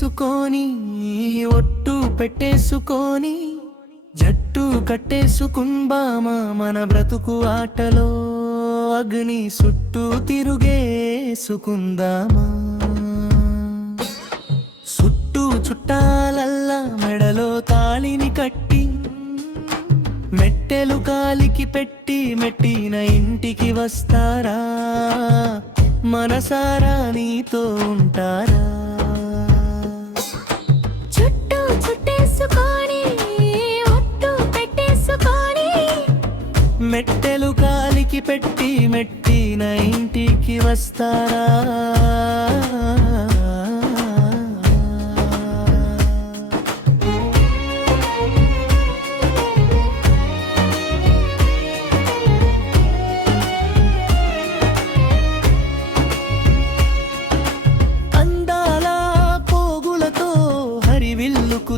చుట్టేసుకొని ఒట్టు పెట్టేసుకొని జట్టు కట్టేసుకుందామా మన బ్రతుకు ఆటలో అగ్ని చుట్టూ తిరుగేసుకుందామా చుట్టూ చుట్టాలల్లా మెడలో తాళిని కట్టి మెట్టెలు కాలికి పెట్టి మెట్టిన ఇంటికి వస్తారా మనసారా నీతో ఉంటారా చుట్టూ చుట్టేసుకొని ఒట్టు పెట్టేసుకొని మెట్టెలు కాలికి పెట్టి మెట్టిన ఇంటికి వస్తారా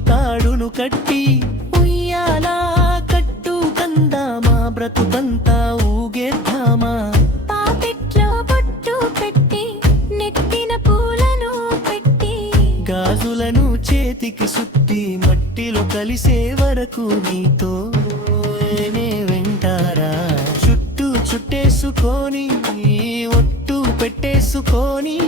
తాడును కట్టి ఉయ్యాలా కట్టు కందామా బ్రతుకంతా ఊగేద్దామా పాపిట్లో బొట్టు పెట్టి నెత్తిన పూలను పెట్టి గాజులను చేతికి సుట్టి మట్టిలో కలిసే వరకు నీతో వెంటారా చుట్టూ చుట్టేసుకొని ఒట్టు పెట్టేసుకొని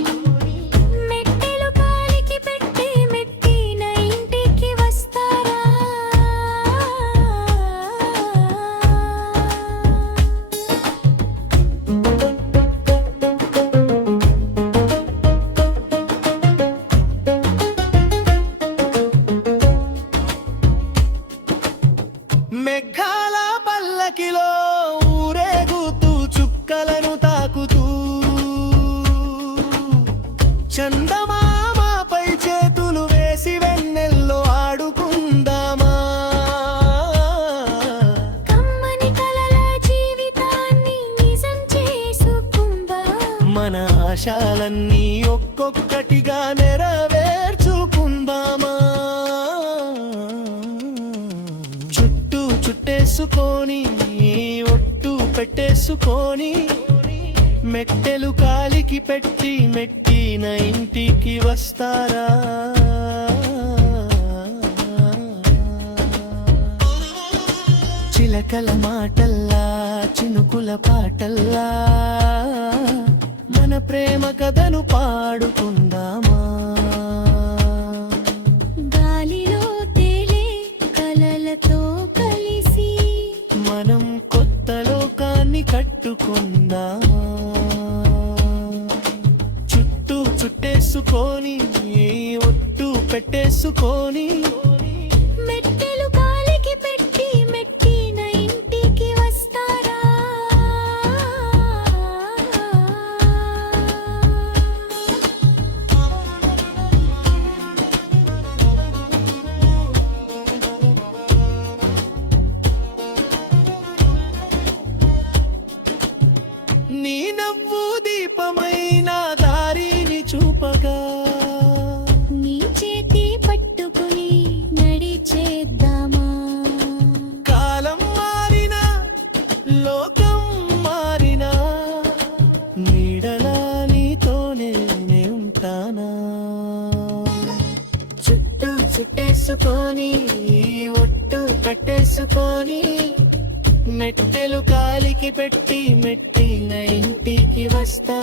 మెఘాల పల్లకిలో ఊరేగుతూ చుక్కలను తాకుతూ చందమామపై చేతులు వేసి వెన్నెల్లో ఆడుకుందామా కమ్మని కలల జీవితాన్ని నిజం చేసుకుందాం మన ఆశలన్నీ ఒక్కొక్కటిగా నెరవేర్చుకుందామా చుట్టేసుకొని ఒట్టు పెట్టేసుకొని మెట్టెలు కాలికి పెట్టి మెట్టిన ఇంటికి వస్తారా చిలకల మాటల్లా చినుకుల పాటల్లా మన ప్రేమ కథను పాడుకుందామా గాలిలో తేలే కలలతో కలిసి మనం కొత్త లోకాన్ని కట్టుకుందామా చుట్టూ చుట్టేసుకొని ఒట్టు పెట్టేసుకొని మెట్టెలు కాలికి పెట్టి మెట్టిన ఇంటికి వస్తారా నీ నవ్వు దీపమైన దారిని చూపగా నీ చేతి పట్టుకుని నడిచేద్దామా కాలం మారినా లోకం మారినా నీడలా నీతోనే ఉంటానా చుట్టూ చుట్టేసుకొని ఒట్టు పెట్టేసుకొని మెట్టెలు కాలికి పెట్టి మెట్టిన ఇంటికి వస్తా